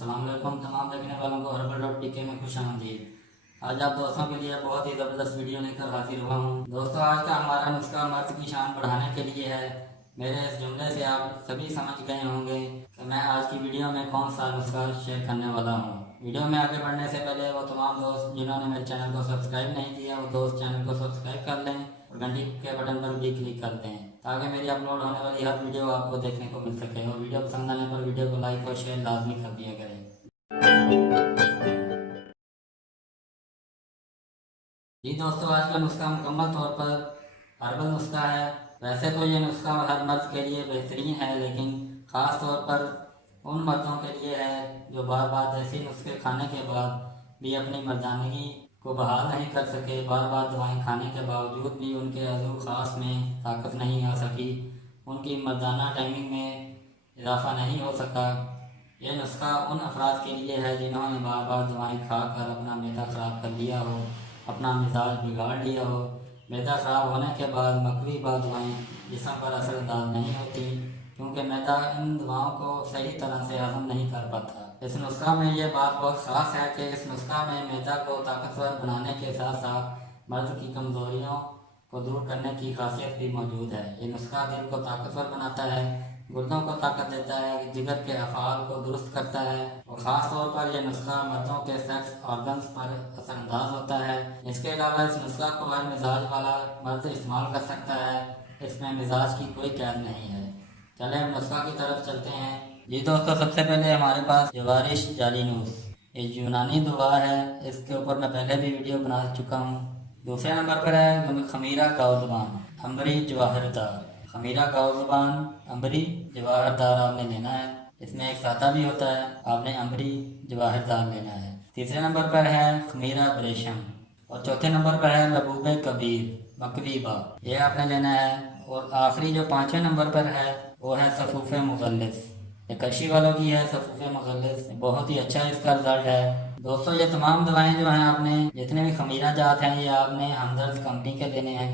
अस्सलाम वालेकुम तमाम देखने वालों को हर्बल.टीके में खुश आमदीद। आज आप दोस्तों के लिए बहुत ही ज़बरदस्त वीडियो लेकर हाजिर हुआ हूँ। दोस्तों, आज का हमारा नुस्खा मर्द की शान बढ़ाने के लिए है। मेरे इस जुमले से आप सभी समझ गए होंगे कि मैं आज की वीडियो में कौन सा नुस्खा शेयर करने वाला हूँ। वीडियो में आगे बढ़ने से पहले वो तमाम दोस्त जिन्होंने मेरे चैनल को सब्सक्राइब नहीं किया, वो दोस्त चैनल को सब्सक्राइब कर लें और घंटी के बटन पर भी क्लिक कर दें ताकि मेरी अपलोड होने वाली हर वीडियो आपको देखने को मिल सके। और वीडियो पसंद आने पर वीडियो को लाइक और शेयर लाजमी कर दिया करें। जी दोस्तों, आज का नुस्खा मुकम्मल तौर पर हर्बल नुस्खा है। वैसे तो ये नुस्खा हर मर्द के लिए बेहतरीन है, लेकिन ख़ास तौर पर उन मर्दों के लिए है जो बार बार देसी नुस्खे खाने के बाद भी अपनी मर्दानगी को बहाल नहीं कर सके। बार बार दवाएं खाने के बावजूद भी उनके अज़ू ख़ास में ताकत नहीं आ सकी, उनकी मर्दाना टाइमिंग में इजाफा नहीं हो सका। यह नुस्खा उन अफराद के लिए है जिन्होंने बार बार दवाएं खाकर अपना मैदा ख़राब कर लिया हो, अपना मिजाज बिगाड़ लिया हो। मैदा ख़राब होने के बाद मकवी बाद दवाएँ जिस्म पर असरअंदाज नहीं होती, क्योंकि मैदा इन दवाओं को सही तरह से हजम नहीं कर पाता। इस नुस्खा में ये बात बहुत ख़ास है कि इस नुस्खा में मैदा को ताकतवर बनाने के साथ साथ मर्द की कमज़ोरियों को दूर करने की खासियत भी मौजूद है। ये नुस्खा दिल को ताकतवर बनाता है, गुर्दों को ताकत देता है, जिगर के अफ़ाल को दुरुस्त करता है और ख़ास तौर पर यह नुस्खा मर्दों के सेक्स ऑर्गन्स पर असरअंदाज होता है। इसके अलावा इस नुस्खा को हर मिजाज वाला मर्द इस्तेमाल कर सकता है। इसमें मिजाज की कोई कैद नहीं है। चलें अब नुस्खा की तरफ चलते हैं। जी दोस्तों, सबसे पहले हमारे पास जवारिश जालिनूस, ये यूनानी दवा है। इसके ऊपर मैं पहले भी वीडियो बना चुका हूँ। दूसरे नंबर पर है खमीरा काउज़बान अंबरी जवाहरदार। खमीरा काउज़बान अंबरी जवाहरदार आपने लेना है। इसमें एक सादा भी होता है, आपने अंबरी जवाहरदार लेना है। तीसरे नंबर पर है खमीरा ब्रेशम और चौथे नंबर पर है लबूबे कबीर मकवीबा, ये आपने लेना है। और आखिरी जो पाँचवें नंबर पर है वो है सफूफ़े मुगल्लिस, ये कशी वालों की है। सफूफ़े मुगल्लिस बहुत ही अच्छा इसका रिजल्ट है। दोस्तों, ये तमाम दवाएं जो हैं आपने जितने भी खमीरा जात हैं ये आपने हमदर्द कंपनी के लेने हैं।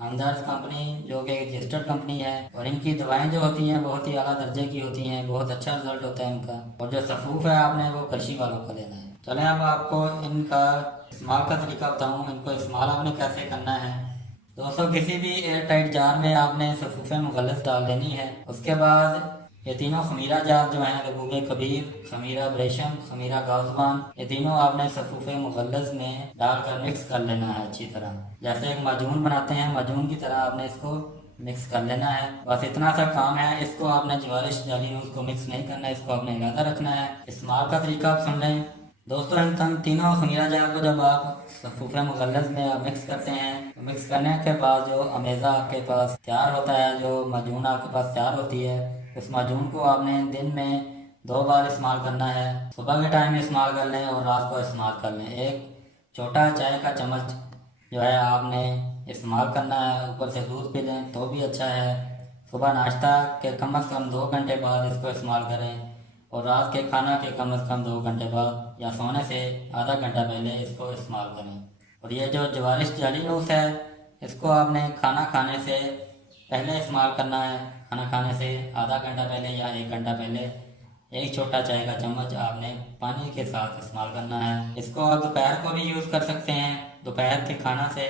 हमदर्द कंपनी जो कि रजिस्टर्ड कंपनी है और इनकी दवाएं जो होती हैं बहुत ही आला दर्जे की होती हैं, बहुत अच्छा रिजल्ट होता है इनका। और जो सफूफ है आपने वो कशी वालों का लेना है। चलें अब आपको इनका इस्तेमाल का तरीका बताऊँ, इनको इस्तेमाल आपने कैसे करना है। दोस्तों, किसी भी एयर टाइट जार में आपने सफूफ़े मुगल्लिस डाल देनी है। उसके बाद ये तीनों खमीरा जात जो हैं लबूबे कबीर, खमीरा ब्रेशम, खमीरा काउज़बान, ये तीनों आपने सफूफ़े मुगल्लिस में डालकर मिक्स कर लेना है अच्छी तरह। जैसे एक माजून बनाते हैं, माजून की तरह आपने इसको मिक्स कर लेना है। बस इतना सा काम है। इसको आपने जवारिश जालिनूस को मिक्स नहीं करना है, इसको आपने इलादा रखना है। इस्तेमाल का तरीका आप सुन लें। दोस्तों, इन तीनों खमीरा जात को जब आप सफूफ़े मुगल्लिस में आप मिक्स करते हैं तो मिक्स करने के बाद जो अमेज़ा आपके पास तैयार होता है, जो माजून आपके पास तैयार होती है, उस माजून को आपने दिन में 2 बार इस्तेमाल करना है। सुबह के टाइम इस्तेमाल कर लें और रात को इस्तेमाल कर लें। एक छोटा चाय का चम्मच जो है आपने इस्तेमाल करना है। ऊपर से दूध पी लें तो भी अच्छा है। सुबह नाश्ता के कम से कम 2 घंटे बाद इसको इस्तेमाल करें और रात के खाना के कम से कम 2 घंटे बाद या सोने से आधा घंटा पहले इसको इस्तेमाल करें। और ये जो जवारिश जालिनूस है इसको आपने खाना खाने से पहले इस्तेमाल करना है। खाना खाने से आधा घंटा पहले या 1 घंटा पहले एक छोटा चाय का चम्मच आपने पानी के साथ इस्तेमाल करना है। इसको आप दोपहर को भी यूज़ कर सकते हैं। दोपहर के खाना से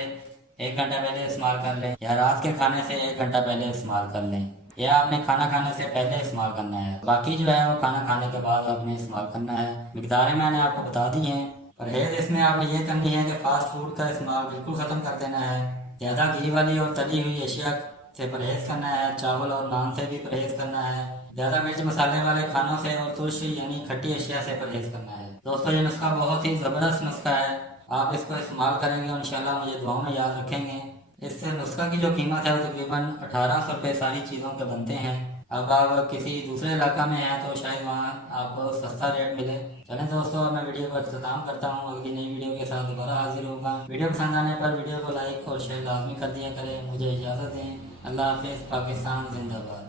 1 घंटा पहले इस्तेमाल कर लें या रात के खाने से 1 घंटा पहले इस्तेमाल कर लें। यह आपने खाना खाने से पहले इस्तेमाल करना है। बाकी जो है वो खाना खाने के बाद आपने इस्तेमाल करना है। मिकदारें मैंने आपको बता दी हैं। परहेज़ इसमें आपने ये करनी है कि फ़ास्ट फूड का इस्तेमाल बिल्कुल ख़त्म कर देना है। ज़्यादा घी वाली और तली हुई अशिया से परहेज़ करना है। चावल और नान से भी परहेज़ करना है। ज़्यादा मिर्च मसाले वाले खानों से और तुर्श यानी खट्टी अशिया से परहेज़ करना है। दोस्तों, ये नुस्खा बहुत ही ज़बरदस्त नुस्खा है। आप इसको इस्तेमाल करेंगे और इंशाल्लाह मुझे दुआओं में याद रखेंगे। इस नुस्खा की जो कीमत है वो तकरीबन 1800 रुपये सारी चीज़ों के बनते हैं। अब आप किसी दूसरे इलाका में हैं तो शायद वहाँ आपको सस्ता रेट मिले। चलें दोस्तों, मैं वीडियो का इख्तिताम करता हूँ। अगली नई वीडियो के साथ दोबारा हाजिर होगा। वीडियो पसंद आने पर वीडियो को लाइक और शेयर लाजमी कर दिया करें। मुझे इजाज़त दें। अल्लाह हाफ़िज़। पाकिस्तान जिंदाबाद।